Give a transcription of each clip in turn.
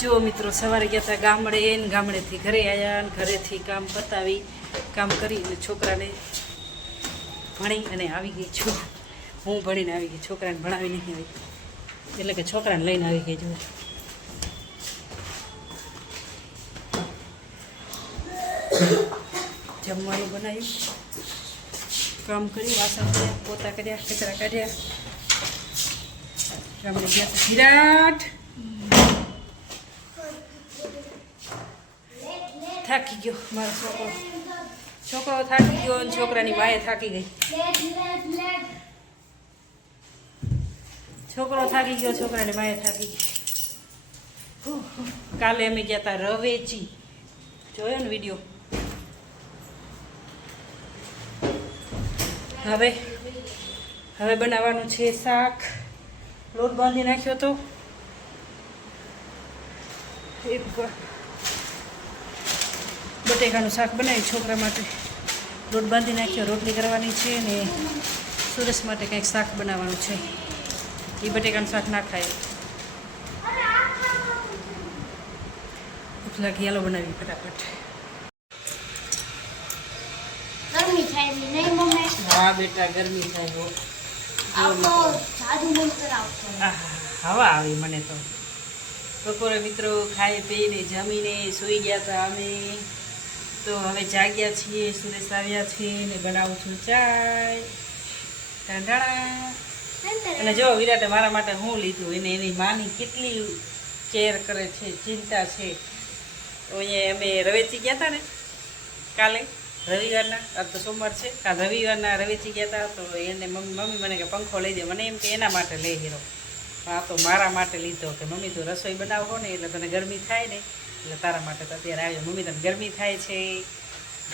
જો મિત્રો સવારે ગયા હતા ગામડે ને ગામડેથી ઘરે આવ્યા ને ઘરેથી કામ પતાવી કામ કરીને છોકરાને ભણી અને આવી ગઈ છું. હું ભણીને આવી ગઈ, છોકરાને ભણાવી નહીં આવી, એટલે કે છોકરાને લઈને આવી ગઈ. જો જમવાનું બનાવ્યું, કામ કર્યું, વાસણ કર્યા, પોતા કર્યા, કચરા કાઢ્યા. ગામડે ગયા હતા વિરાટ થાકી ગયો, મારો છોકરો થાકી ગયો અને છોકરાની માએ થાકી ગઈ. છોકરો થાકી ગયો, છોકરાની માએ થાકી ગઈ. કાલે અમે ગયા હતા રવેચી, જોયો ને વિડીયો. હવે બનાવવાનું છે શાક. લોટ બાંધી નાખ્યો તો બટેકાનું શાક બનાવ્યું છોકરા માટે. લોટ બાંધી નાખ્યો, રોટલી કરવાની છે ને સુરેશ માટે કંઈક શાક બનાવવાનું છે. એ બટેકાનું શાક ના ખાય. ભૂખ લાગી, હાલો બનાવી ફટાફટ. હા બેટા, ગરમી થાય હો. હવા આવી મને તો. બપોરે મિત્રો ખાઈ પીને જમીને સૂઈ ગયા હતા અમે. તો હવે જાગ્યા છીએ, સુરેશ આવ્યા છે ને બનાવું છું ચાય. ટાંડાણા. અને જો વિરાટે મારા માટે હું લીધું, એને એની માની કેટલી કેર કરે છે, ચિંતા છે. તો અહીંયા અમે રવેચી ગયા હતા ને કાલે, રવિવારના, આજ તો સોમવાર છે, કાલ રવિવારના રવેચી ગયા હતા. તો એને મમ્મી મને કે પંખો લઈ દે, મને એમ કે એના માટે લઈ હીરો. આ તો મારા માટે લીધો કે મમ્મી તું રસોઈ બનાવો ને એટલે તને ગરમી થાય ને, એટલે તારા માટે તો અત્યારે આવ્યો. મમ્મી તને ગરમી થાય છે.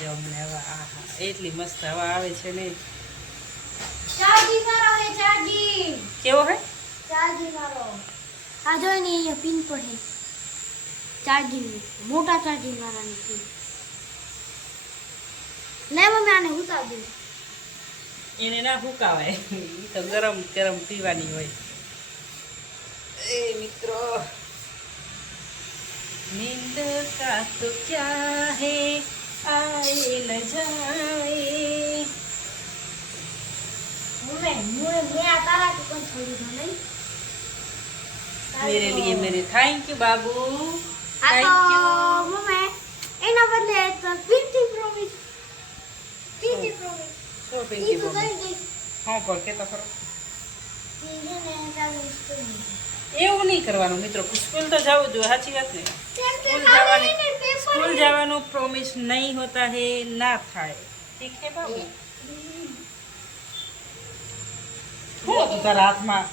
જો અમને હવા, હા એટલી મસ્ત હવા આવે છે ને. કેવો હે આ જો ને અહીંયા પિન પર હે ચાર્જિંગ, મોટા ચાર્જિંગ વાળાની પિન. લે મમ્મી આને ઉતાર દે. એને ના ફૂકાવાય, એ તો ગરમ ગરમ પીવાની હોય. એ મિત્રો, નીંદ કા તો ક્યા હે આए ન જાए. मैं आता है तो थोड़ी नहीं मेरे लिए मेरे थैंक यू बाबू, थैंक आता यू. मम्मी एना बदले तो पिंटी प्रोमिस શું ये પિંકી तो બોલ? कर दे હા પણ કે તો ખરો. ये ने चालू इसको એવું નહીં કરવાનું મિત્રો, સ્કૂલ તો જવું જોઈએ, સાચી વાત ને. સ્કૂલ જવાનું પ્રોમિસ નહીં હોતા હે, ના થાય. ઠીક છે બાબુ. શું હતું તારા હાથમાં?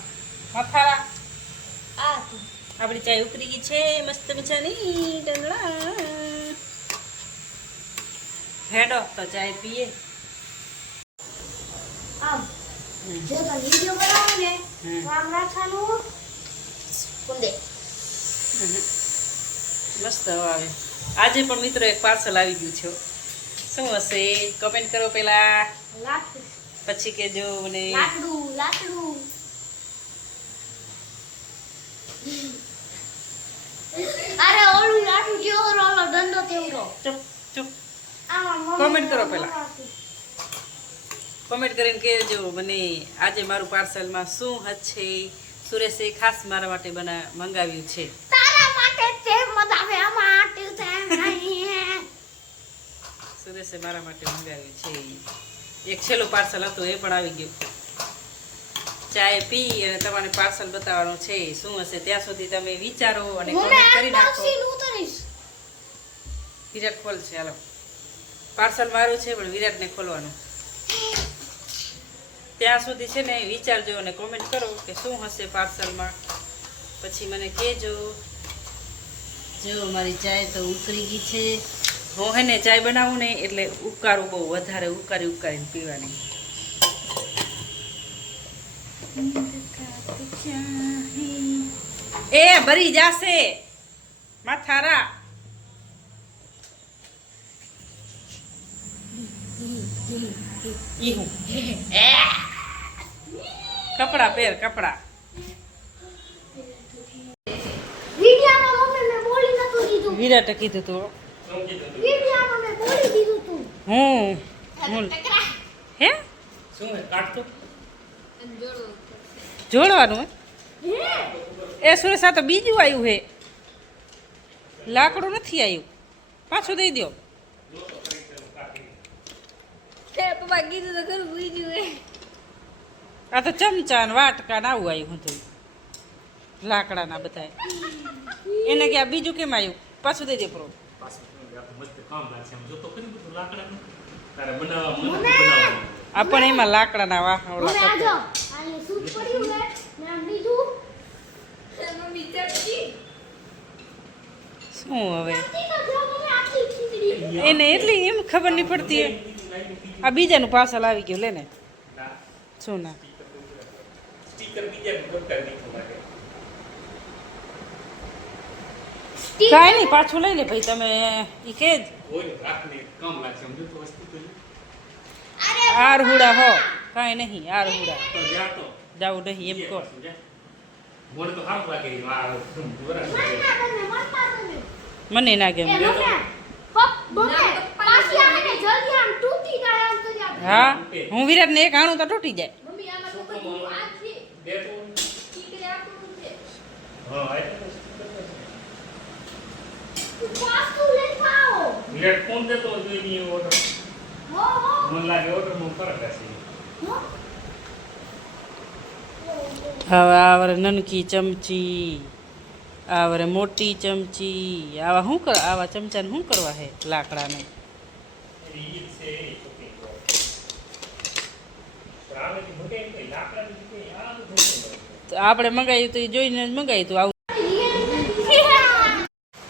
મથારા. आ तू આપણી ચાય ઉકળી ગઈ છે મસ્ત મજાની. ડંગળા હેડો તો ચાય પીએ. अब जो तो वीडियो बनाओगे हम्म। तो हम राखानु कुंदे મસ્ત હવા આવે. આજે પણ મિત્રો એક પાર્સલ આવી ગયું છે. શું હશે કમેન્ટ કરો પેલા, लाकड़ू પછી કેજો મને. लाकड़ू अरे ओलू लाकड़ू जो रोलो दंडो तेवरो ચૂપ ચૂપ. आमा Comment કરો પહેલા. કોમેન્ટ કરીને કહેજો મને આજે મારું પાર્સલમાં શું હશે. સુરેશે ખાસ મારા માટે મંગાવ્યું છે. तारा माटे ते मदावे माटे ते नहीं है સુરેશે મારા માટે મંગાવ્યું છે. એક છેલ્લું પાર્સલ હતું, એ પણ આવી ગયું. ચાય પી અને તમારે પાર્સલ બતાવવાનું છે. શું હશે ત્યાં સુધી તમે વિચારો અને કોમેન્ટ કરી નાખો. उतरिस વિરાટ ખોલ છે. હાલો, પાર્સલ મારું છે પણ વિરાટને ખોલવાનું. ત્યાં સુધી છે ને વિચારજો અને કોમેન્ટ કરો કે શું હશે પાર્સલમાં, પછી મને કહેજો. જો મારી ચાય તો ઉકળી ગઈ છે. હું હે ને ચાય બનાવું ને એટલે ઉકાળું બહુ વધારે, ઉકાળીને પીવાની. એ ભરી જાશે માથારા. કપડા પહેર, કપડા. वीडियो में मम्मी ने વિરાટે કીધું તું વિડિયામાં મેં બોલી દીધું તું. હું હે શું હે કાઢતો જોડવાનું હે? હે એ સુરેશ આ તો બીજું આવ્યું હે લાકડું નથી આવ્યું પાછું દઈ દો પપ્પા કીધું તો ખરું બીજું હે. આ તો ચમચા ને વાટકા ને આવું આવ્યું હતું લાકડાના બધા એને કે આ બીજું કેમ આવ્યું પાછું દઈ દે પ્રો પાછું મસ્ત કામ લાગશે આમ જોતો કરી બધું લાકડાનું તારે બનાવવા મને બનાવવાનું આ પણ એમાં લાકડાના વાહણ મને ઓલા આજો કરતા. આને સૂટ પડ્યું ને મેં આમ લીધું મમ્મી ચપટી શું હવે તો જો મને આટલી ખીચડી એને એટલી એમ ખબર નહીં પડતી આ બીજાનું પાર્સલ આવી ગયું લે ને શું ના સ્ટીકર બીજા દરકાર નહીં લાગે કાંઈ નહીં પાછું લઈ લે ભાઈ તમે ઈ કે જ હોય ને રાખને કામ લાગશે આમ જોતો વસ્તુ તો આરહુડા હો કાંઈ નહીં આરહુડા તો જા તો જાવું નહીં એમ કહો મને તો સારું લાગે આ બરાબર મને ના ગમે હા હું વિરાટને એક આણું તો તૂટી જાય બે તો હા વિરાટ કોણ દેતો જોઈ નહીં ઓર્ડર મને લાગે ઓર્ડર માં ફરક હશે હવે આવરે નનકી ચમચી આવરે મોટી ચમચી આવા શું કર આવા ચમચાને શું કરવા હે લાકડાને ઈ છે રામેથી મોટે કઈ લાકડાની કઈ આ બધું તો આપણે મંગાવ્યું તો એ જોઈને જ મંગાવ્યું તો આવું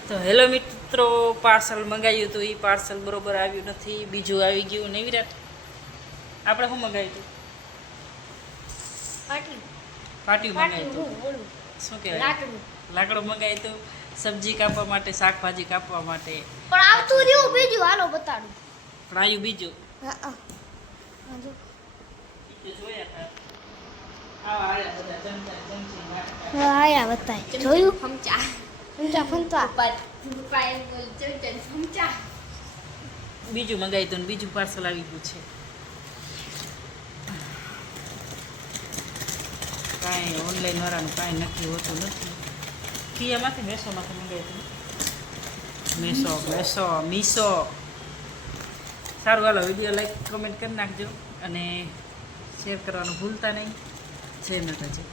તો હેલો મિત્રો પાર્સલ મંગાવ્યું હતું એ પાર્સલ બરોબર આવ્યું નથી બીજું આવી ગયું નહીં વિરાટ આપણે શું મંગાવ્યું હતું પાટિયું મંગાવ્યું હતું શું કહેવાય લાકડું મંગાવ્યું હતું સબ્જી કાપવા માટે શાકભાજી કાપવા માટે પણ આવતું રહ્યું બીજું હાલો બતાડું પણ આવ્યું બીજું હા જોયા આવા આવ્યા બધા ચમચા ચમચી વાટકા. આયા બતાય જોયું સમચા સમચા ફંતા બીજું મંગાવ્યું હતું ને બીજું પાર્સલ આવી ગયું છે કાંઈ ઓનલાઈન વાળાનું કાંઈ નક્કી હોતું નથી કિયામાંથી મેસોમાંથી મંગાવ્યું હતું મીસો સારું હાલો વિડીયો લાઈક કમેન્ટ કરી નાખજો અને શેર કરવાનું ભૂલતા નહીં જય માતાજી.